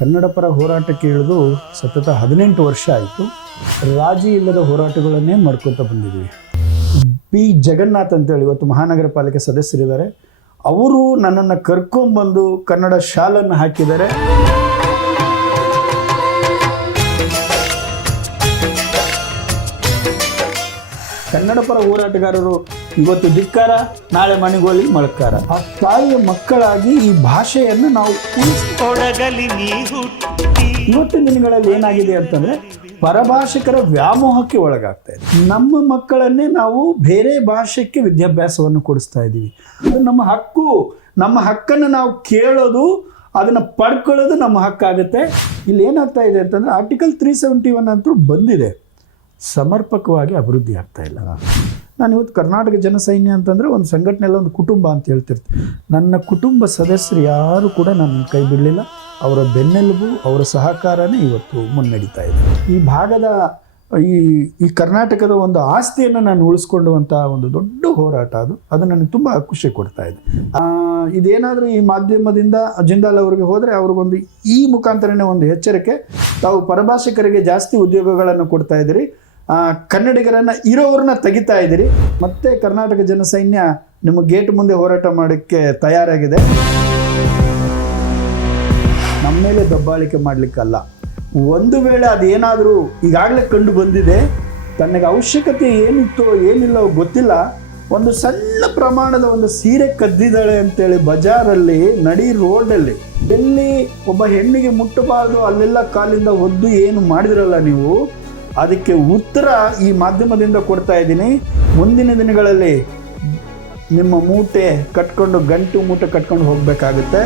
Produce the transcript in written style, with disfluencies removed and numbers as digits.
ಕನ್ನಡ ಪರ ಹೋರಾಟಕ್ಕೆ ಇಳಿದು ಸತತ 18 ವರ್ಷ ಆಯಿತು. ರಾಜಿ ಇಲ್ಲದ ಹೋರಾಟಗಳನ್ನೇ ಮಾಡ್ಕೊತ ಬಂದಿದ್ದೀವಿ. ಬಿ ಜಗನ್ನಾಥ್ ಅಂತೇಳಿ ಇವತ್ತು ಮಹಾನಗರ ಪಾಲಿಕೆ ಸದಸ್ಯರಿದ್ದಾರೆ. ಅವರು ನನ್ನನ್ನು ಕರ್ಕೊಂಡ್ಬಂದು ಕನ್ನಡ ಶಾಲನ್ನು ಹಾಕಿದ್ದಾರೆ. ಕನ್ನಡ ಪರ ಹೋರಾಟಗಾರರು ಇವತ್ತು ಧಿಕ್ಕಾರ, ನಾಳೆ ಮಣಿಗೋಲಿ ಮಳಕಾರ. ಆ ತಾಯಿಯ ಮಕ್ಕಳಾಗಿ ಈ ಭಾಷೆಯನ್ನು ನಾವು ಇವತ್ತಿನ ದಿನಗಳಲ್ಲಿ ಏನಾಗಿದೆ ಅಂತಂದ್ರೆ ಪರಭಾಷಿಕರ ವ್ಯಾಮೋಹಕ್ಕೆ ಒಳಗಾಗ್ತಾ ಇದೆ. ನಮ್ಮ ಮಕ್ಕಳನ್ನೇ ನಾವು ಬೇರೆ ಭಾಷೆಗೆ ವಿದ್ಯಾಭ್ಯಾಸವನ್ನು ಕೊಡಿಸ್ತಾ ಇದ್ದೀವಿ. ಅದು ನಮ್ಮ ಹಕ್ಕು. ನಮ್ಮ ಹಕ್ಕನ್ನು ನಾವು ಕೇಳೋದು, ಅದನ್ನು ಪಡ್ಕೊಳ್ಳೋದು ನಮ್ಮ ಹಕ್ಕಾಗುತ್ತೆ. ಇಲ್ಲಿ ಏನಾಗ್ತಾ ಇದೆ ಅಂತಂದ್ರೆ ಆರ್ಟಿಕಲ್ 371 ಅಂತೂ ಬಂದಿದೆ, ಸಮರ್ಪಕವಾಗಿ ಅಭಿವೃದ್ಧಿ ಆಗ್ತಾ ಇಲ್ಲ. ನಾನು ಇವತ್ತು ಕರ್ನಾಟಕ ಜನಸೈನ್ಯ ಅಂತಂದರೆ ಒಂದು ಸಂಘಟನೆಲ್ಲ ಒಂದು ಕುಟುಂಬ ಅಂತ ಹೇಳ್ತಿರ್ತೀನಿ. ನನ್ನ ಕುಟುಂಬ ಸದಸ್ಯರು ಯಾರು ಕೂಡ ನನ್ನ ಕೈ ಬಿಡಲಿಲ್ಲ. ಅವರ ಬೆನ್ನೆಲುಬು, ಅವರ ಸಹಕಾರನೇ ಇವತ್ತು ಮುನ್ನಡೀತಾ ಇದೆ. ಈ ಭಾಗದ ಈ ಕರ್ನಾಟಕದ ಒಂದು ಆಸ್ತಿಯನ್ನು ನಾನು ಉಳಿಸ್ಕೊಳ್ಳುವಂಥ ಒಂದು ದೊಡ್ಡ ಹೋರಾಟ ಅದು ನನಗೆ ತುಂಬ ಖುಷಿ ಕೊಡ್ತಾ ಇದೆ. ಇದೇನಾದರೂ ಈ ಮಾಧ್ಯಮದಿಂದ ಜಿಂದಾಲ್ ಅವರಿಗೆ ಹೋದರೆ ಅವ್ರಿಗೊಂದು ಈ ಮುಖಾಂತರನೇ ಒಂದು ಎಚ್ಚರಿಕೆ, ತಾವು ಪರಭಾಷಿಕರಿಗೆ ಜಾಸ್ತಿ ಉದ್ಯೋಗಗಳನ್ನು ಕೊಡ್ತಾ ಇದ್ದೀರಿ, ಕನ್ನಡಿಗರನ್ನು ಇರೋವ್ರನ್ನ ತೆಗಿತಾ ಇದ್ದೀರಿ. ಮತ್ತೆ ಕರ್ನಾಟಕ ಜನಸೈನ್ಯ ನಿಮ್ಮ ಗೇಟ್ ಮುಂದೆ ಹೋರಾಟ ಮಾಡೋಕ್ಕೆ ತಯಾರಾಗಿದೆ. ನಮ್ಮ ಮೇಲೆ ದಬ್ಬಾಳಿಕೆ ಮಾಡಲಿಕ್ಕಲ್ಲ. ಒಂದು ವೇಳೆ ಅದೇನಾದರೂ ಈಗಾಗಲೇ ಕಂಡು ಬಂದಿದೆ, ತನಗೆ ಅವಶ್ಯಕತೆ ಏನಿತ್ತೋ ಏನಿಲ್ಲೋ ಗೊತ್ತಿಲ್ಲ, ಒಂದು ಸಣ್ಣ ಪ್ರಮಾಣದ ಒಂದು ಸೀರೆ ಕದ್ದಿದ್ದಾಳೆ ಅಂತೇಳಿ ಬಜಾರಲ್ಲಿ ನಡಿ ರೋಡಲ್ಲಿ ಎಲ್ಲಿ ಒಬ್ಬ ಹೆಣ್ಣಿಗೆ ಮುಟ್ಟಬಾರ್ದು ಅಲ್ಲೆಲ್ಲ ಕಾಲಿಂದ ಒದ್ದು ಏನು ಮಾಡಿದ್ರಲ್ಲ ನೀವು, ಅದಕ್ಕೆ ಉತ್ತರ ಈ ಮಾಧ್ಯಮದಿಂದ ಕೊಡ್ತಾ ಇದ್ದೀನಿ. ಮುಂದಿನ ದಿನಗಳಲ್ಲಿ ನಿಮ್ಮ ಮೂಟೆ ಕಟ್ಕೊಂಡು, ಗಂಟು ಮೂಟೆ ಕಟ್ಕೊಂಡು ಹೋಗಬೇಕಾಗುತ್ತೆ.